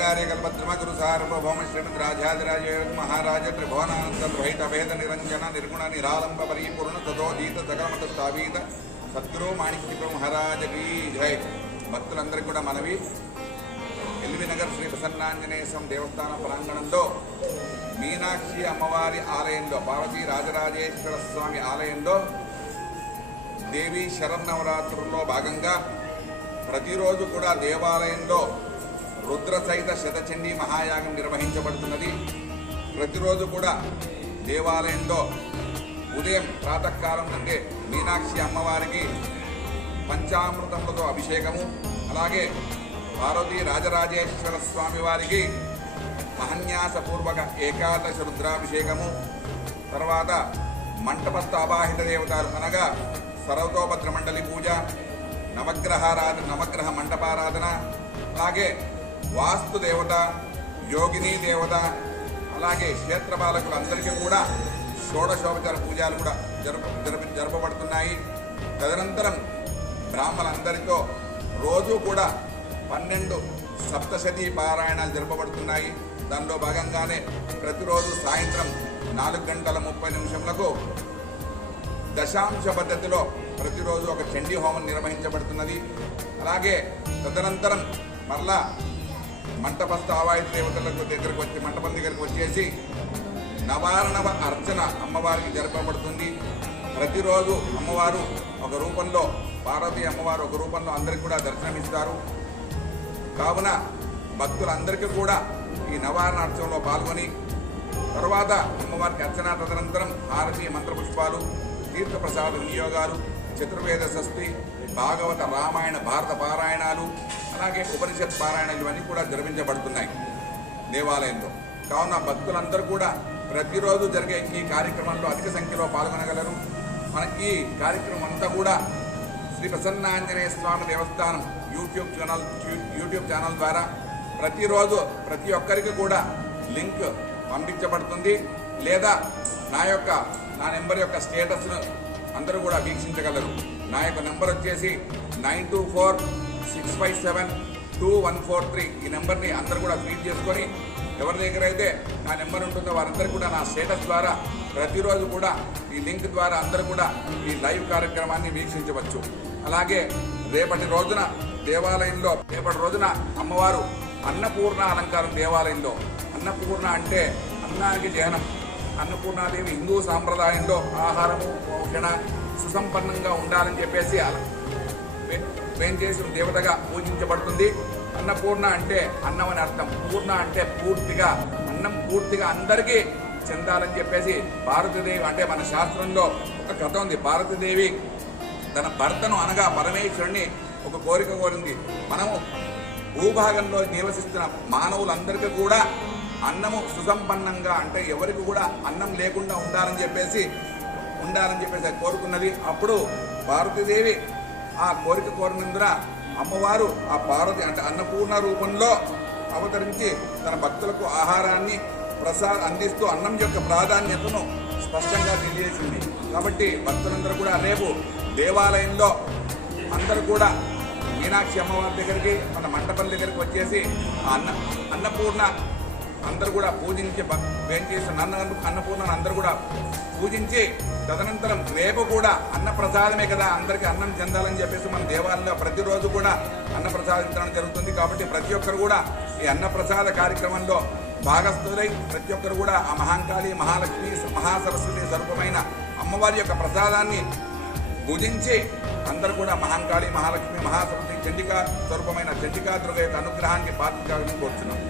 కార్యకల్పద్రమ గురు సార్వభౌమ శ్రీమద్ రాజాదిరాజ మహారాజ త్రిభువనానంద ద్రోహిత భేద నిరంజన నిర్గుణ నిరాలంబ పరిపూర్ణ తదోదీత సగమత స్థాపీత సద్గురు మాణిక్య మహారాజకి జై. భక్తులందరికీ కూడా మనవి. ఎల్వి నగర్ శ్రీ ప్రసన్నాంజనేయ స్వామి దేవస్థాన ప్రాంగణంలో మీనాక్షి అమ్మవారి ఆలయంలో పార్వతీ రాజరాజేశ్వర స్వామి ఆలయంలో దేవి శరన్నవరాత్రుల్లో భాగంగా ప్రతిరోజు కూడా దేవాలయంలో రుద్ర సహిత శతచండీ మహాయాగం నిర్వహించబడుతున్నది. ప్రతిరోజు కూడా దేవాలయంలో ఉదయం ప్రాతకాలం నుండే మీనాక్షి అమ్మవారికి పంచామృతములతో అభిషేకము అలాగే పార్వతీ రాజరాజేశ్వర స్వామి వారికి మహన్యాసపూర్వక ఏకాదశ రుద్రాభిషేకము తర్వాత మంటపస్థ అబాహిత దేవతలు అనగా సర్వతోభద్ర మండలి పూజ నవగ్రహారాధన నవగ్రహ మంటపారాధన అలాగే వాస్తు దేవత యోగిని దేవత అలాగే క్షేత్రపాలకులందరికీ కూడా షోడశోపచార పూజలు కూడా జరుపు జరుపు జరపబడుతున్నాయి. తదనంతరం బ్రాహ్మణులందరితో రోజు కూడా పన్నెండు సప్తశతి పారాయణాలు జరపబడుతున్నాయి. దానిలో భాగంగానే ప్రతిరోజు సాయంత్రం నాలుగు గంటల ముప్పై నిమిషములకు దశాంశ పద్ధతిలో ప్రతిరోజు ఒక చండీ హోమం నిర్వహించబడుతున్నది. అలాగే తదనంతరం మరలా మంటపస్థ ఆవాయుధ దేవతలకు దగ్గరకు వచ్చి మంటపం దగ్గరకు వచ్చేసి నవారణవ అర్చన అమ్మవారికి జరపబడుతుంది. ప్రతిరోజు అమ్మవారు ఒక రూపంలో పార్వతీ అమ్మవారు ఒక రూపంలో అందరికీ కూడా దర్శనమిస్తారు. కావున భక్తులందరికీ కూడా ఈ నవారణ అర్చనలో పాల్గొని తరువాత అమ్మవారికి అర్చన తదనంతరం హారతి మంత్రపుష్పాలు తీర్థప్రసాద వినియోగాలు చతుర్వేద షష్ఠి భాగవత రామాయణ భారత పారాయణాలు అలాగే ఉపనిషత్ పారాయణాలు ఇవన్నీ కూడా జరిపించబడుతున్నాయి దేవాలయంలో. కావున భక్తులందరూ కూడా ప్రతిరోజు జరిగే ఈ కార్యక్రమంలో అధిక సంఖ్యలో పాల్గొనగలరు. మన ఈ కార్యక్రమం అంతా కూడా శ్రీ ప్రసన్నాంజనేయ స్వామి దేవస్థానం యూట్యూబ్ ఛానల్ యూట్యూబ్ ఛానల్ ద్వారా ప్రతిరోజు ప్రతి ఒక్కరికి కూడా లింక్ పంపించబడుతుంది. లేదా నా యొక్క నా నెంబర్ యొక్క స్టేటస్ను అందరూ కూడా వీక్షించగలరు. నా యొక్క నెంబర్ వచ్చేసి nine two four six five seven two one four three. ఈ నెంబర్ని అందరూ కూడా ఫీడ్ చేసుకొని ఎవరి దగ్గర అయితే నా నెంబర్ ఉంటుందో వారందరూ కూడా నా స్టేటస్ ద్వారా ప్రతిరోజు కూడా ఈ లింక్ ద్వారా అందరూ కూడా ఈ లైవ్ కార్యక్రమాన్ని వీక్షించవచ్చు. అలాగే రేపటి రోజున దేవాలయంలో రేపటి రోజున అమ్మవారు అన్నపూర్ణ అలంకారం దేవాలయంలో. అన్నపూర్ణ అంటే అన్నానికి జయనం అన్నపూర్ణాదేవి హిందూ సాంప్రదాయంలో ఆహారము పోషణ సుసంపన్నంగా ఉండాలని చెప్పేసి మేం చేసిన దేవతగా పూజించబడుతుంది. అన్నపూర్ణ అంటే అన్నం అని అర్థం. పూర్ణ అంటే పూర్తిగా అన్నం పూర్తిగా అందరికీ చెందాలని చెప్పేసి భారతదేవి అంటే మన శాస్త్రంలో ఒక కథ ఉంది. భారతదేవి తన భర్తను అనగా పరమేశ్వరుణ్ణి ఒక కోరిక కోరింది. మనము భూభాగంలో నివసిస్తున్న మానవులందరికీ కూడా అన్నము సుసంపన్నంగా అంటే ఎవరికి కూడా అన్నం లేకుండా ఉండాలని చెప్పేసి ఉండాలని చెప్పేసి కోరుకున్నది. అప్పుడు పార్వతీదేవి ఆ కోరిక కోరినందున అమ్మవారు ఆ పార్వతి అంటే అన్నపూర్ణ రూపంలో అవతరించి తన భక్తులకు ఆహారాన్ని ప్రసాద అందిస్తూ అన్నం యొక్క ప్రాధాన్యతను స్పష్టంగా తెలియజేసింది. కాబట్టి భక్తులందరూ కూడా రేపు దేవాలయంలో అందరూ కూడా మీనాక్షి అమ్మవారి దగ్గరికి మన మంటపం దగ్గరికి వచ్చేసి ఆ అన్న అన్నపూర్ణ అందరూ కూడా పూజించి వేంచేసిన అన్న అన్నపూర్ణను అందరూ కూడా పూజించి తదనంతరం రేపు కూడా అన్న ప్రసాదమే కదా అందరికీ అన్నం చెందాలని చెప్పేసి మన దేవాలయంలో ప్రతిరోజు కూడా అన్న ప్రసాదించడం జరుగుతుంది. కాబట్టి ప్రతి ఒక్కరు కూడా ఈ అన్న ప్రసాద కార్యక్రమంలో భాగస్థులై ప్రతి ఒక్కరు కూడా ఆ మహాంకాళి మహాలక్ష్మి మహాసరస్వతి స్వరూపమైన అమ్మవారి యొక్క ప్రసాదాన్ని భుజించి అందరూ కూడా మహాంకాళి మహాలక్ష్మి మహాసరస్వతి చండికా స్వరూపమైన చండికా దుర్గ యొక్క అనుగ్రహానికి పాత్ర కావాలని కోరుతున్నాం